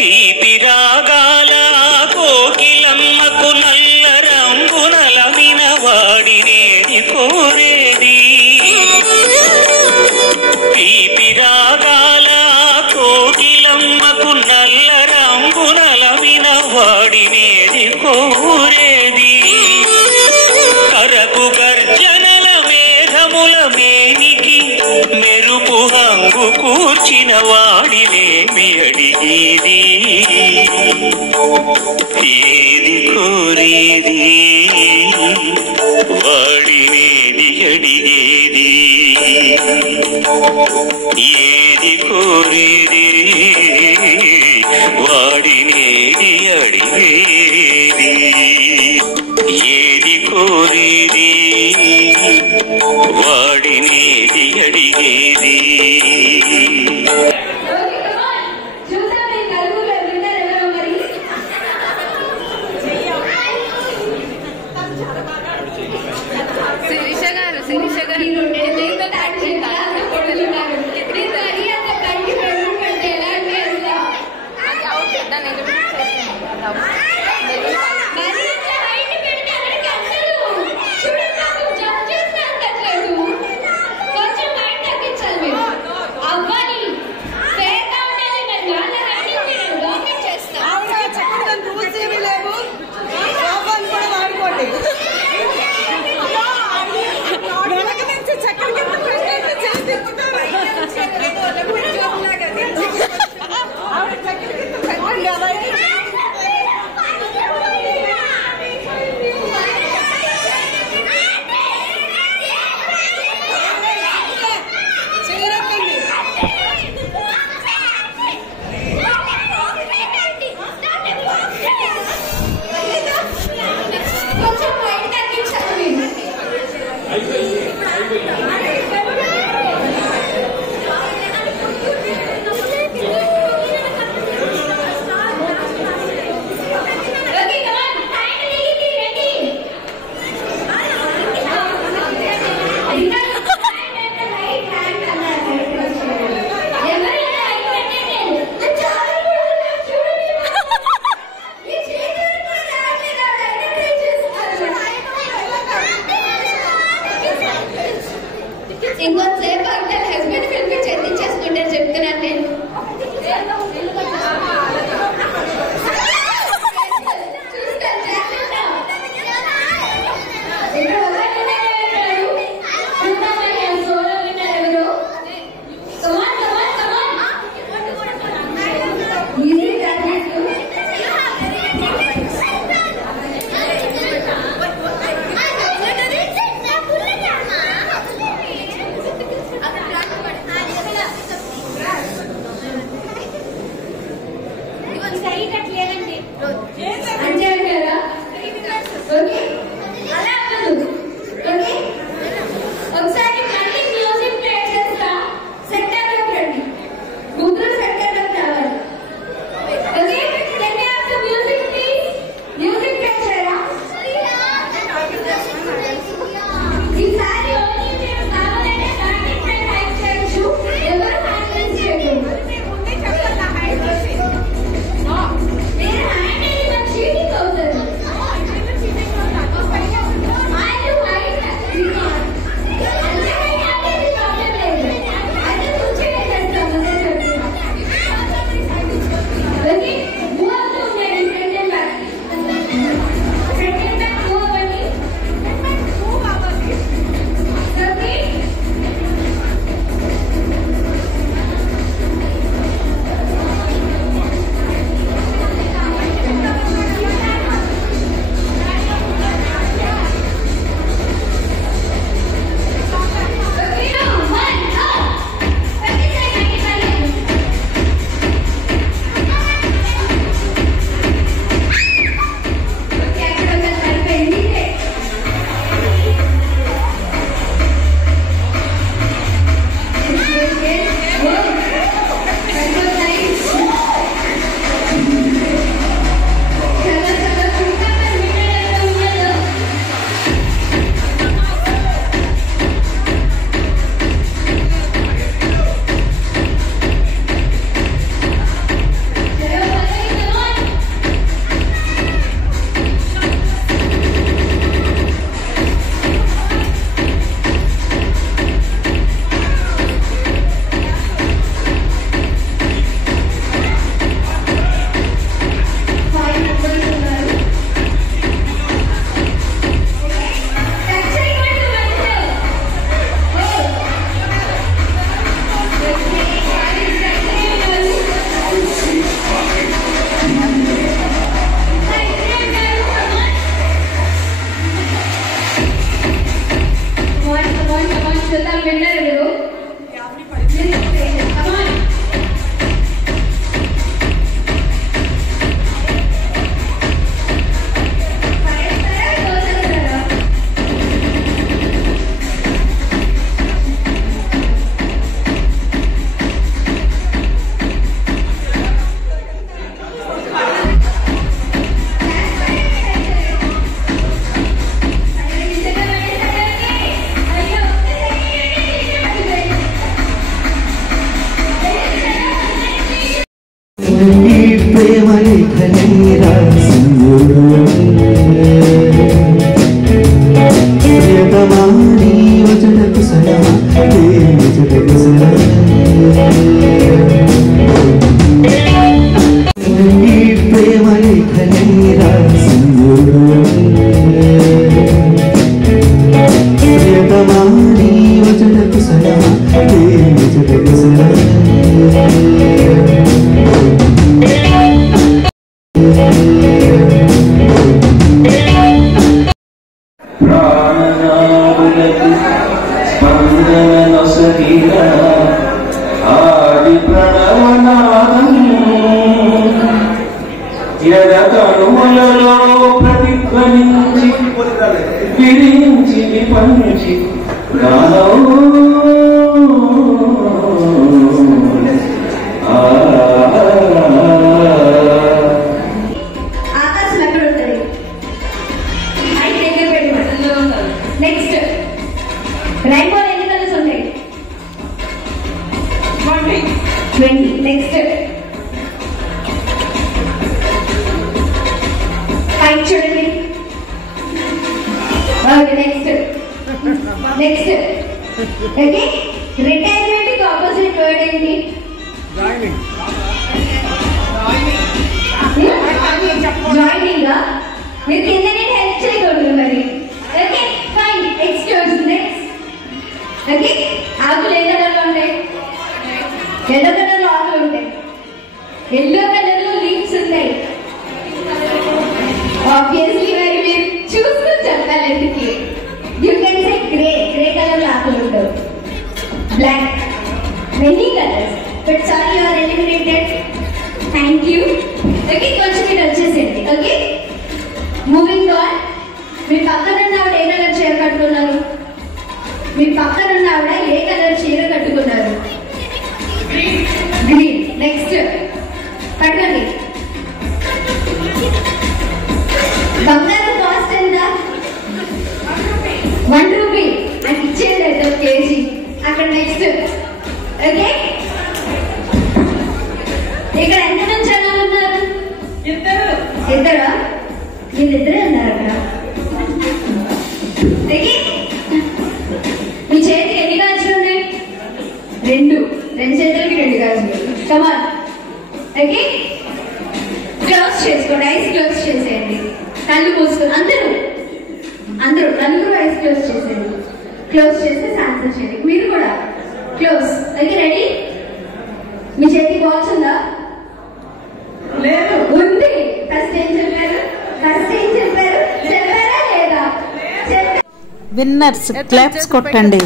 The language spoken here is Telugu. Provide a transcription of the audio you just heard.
తీపి రాగాల కోకిలమ్మకు నల్ల రంగునల వినవాడినేది కోరేది. తీపి రాగాల కోకిలమ్మకు నల్ల రంగునల వినవాడినేది కోరేది. కరకు గర్జనల మేఘముల మేనికి మెరుపు హంగు కూర్చిన వాడినేమి అడిగేది. ఏది కోరేది వాడినేది అడిగేది. ఏది కోరేది వాడినేది అడిగేది. ఏది కోరేది వాడినేది అడిగేది. ఇంకొంతసేపు అంటే హస్బెండ్ పిలిపి చెల్లించేసుకుంటే చెప్తున్నాను నేను. ప్రేమలేఖనీరా ప్రియతమాని వచన కుశల వచన కుశల ప్రేమలేఖనీరా ప్రియతమాని వచన కుశల వచన కుశల ప్రాణనాడులకు స్పందనొసగిన ఆది ప్రణవనాదం ఎడతనుమలలో ప్రతిధ్వనించి విరించి పంచి ప్రాణం ఆకాశం ఎక్కడ ఉంటుంది? మైక్ దగ్గర పెట్టి నెక్స్ట్ రైన్బోలో ఎన్ని కలర్స్ ఉంటాయి? 20. నెక్స్ట్ పైకి చూడండి. ఓకే నెక్స్ట్ ఓకే రిటైర్మెంట్ కి ఆపోజిట్ వర్డ్ ఏంటి? జాయినింగ్. మీరు కింద నేను హెల్ప్ చేయకూడదు మరి. Okay fine. Excuse next. Okay ఆకులు ఏ కలర్లో ఉంటాయి? ఎల్లో కలర్లో ఆకులు ఉంటాయి. ఎల్లో కలర్లో లీవ్స్ ఉంటాయి. ఆబ్వియస్లీ మరి మీరు చూసుకుని చెప్పాలి ఎందుకు. యూ కెన్ సే గ్రే కలర్లో ఆకులు ఉండవు. Black many colours but sorry you are eliminated. Thank you. Okay కొంచెం మీరు వచ్చేసేయండి. Okay moving on. మీ పక్కన ఉన్న ఆవిడ ఏ కలర్ చీర కట్టుకున్నారు? మీ పక్కన ఉన్న ఆవిడ ఏ కలర్ చీర కట్టుకున్నారు? గ్రీన్. నెక్స్ట్ పట్టుకోండి. బంగారం కాస్ట్ ఎంత? 1 రూపీ. నాకు ఇచ్చేది అయితే కేజీ. అక్కడ నెక్స్ట్. ఓకే ఇక్కడ ఎంతమంది జనాలు ఉన్నారు? ఇద్దరా? వీళ్ళిద్దరే ఉన్నారు అక్కడ. ఓకే మీ చేతికి ఎన్ని గాజులు ఉన్నాయి? 2 చేతులకి 2 గాజులు. కమాన్. ఓకే క్లోజ్ చేసుకోండి. ఐస్ క్లోజ్ చేసేయండి. కళ్ళు మూసుకొని అందరూ నలుగురు ఐస్ క్లోజ్ చేసేయండి. క్లోజ్ చేస్తే ఆన్సర్ చేయండి. మీరు కూడా క్లోజ్. Okay ready? మీ చేతి బాల్స్ ఉందా? లేదు. ఉంది. ఫస్ట్ ఏం చెప్పారు? చెప్పారా లేదా? విన్నర్స్ క్లాప్స్ కొట్టండి.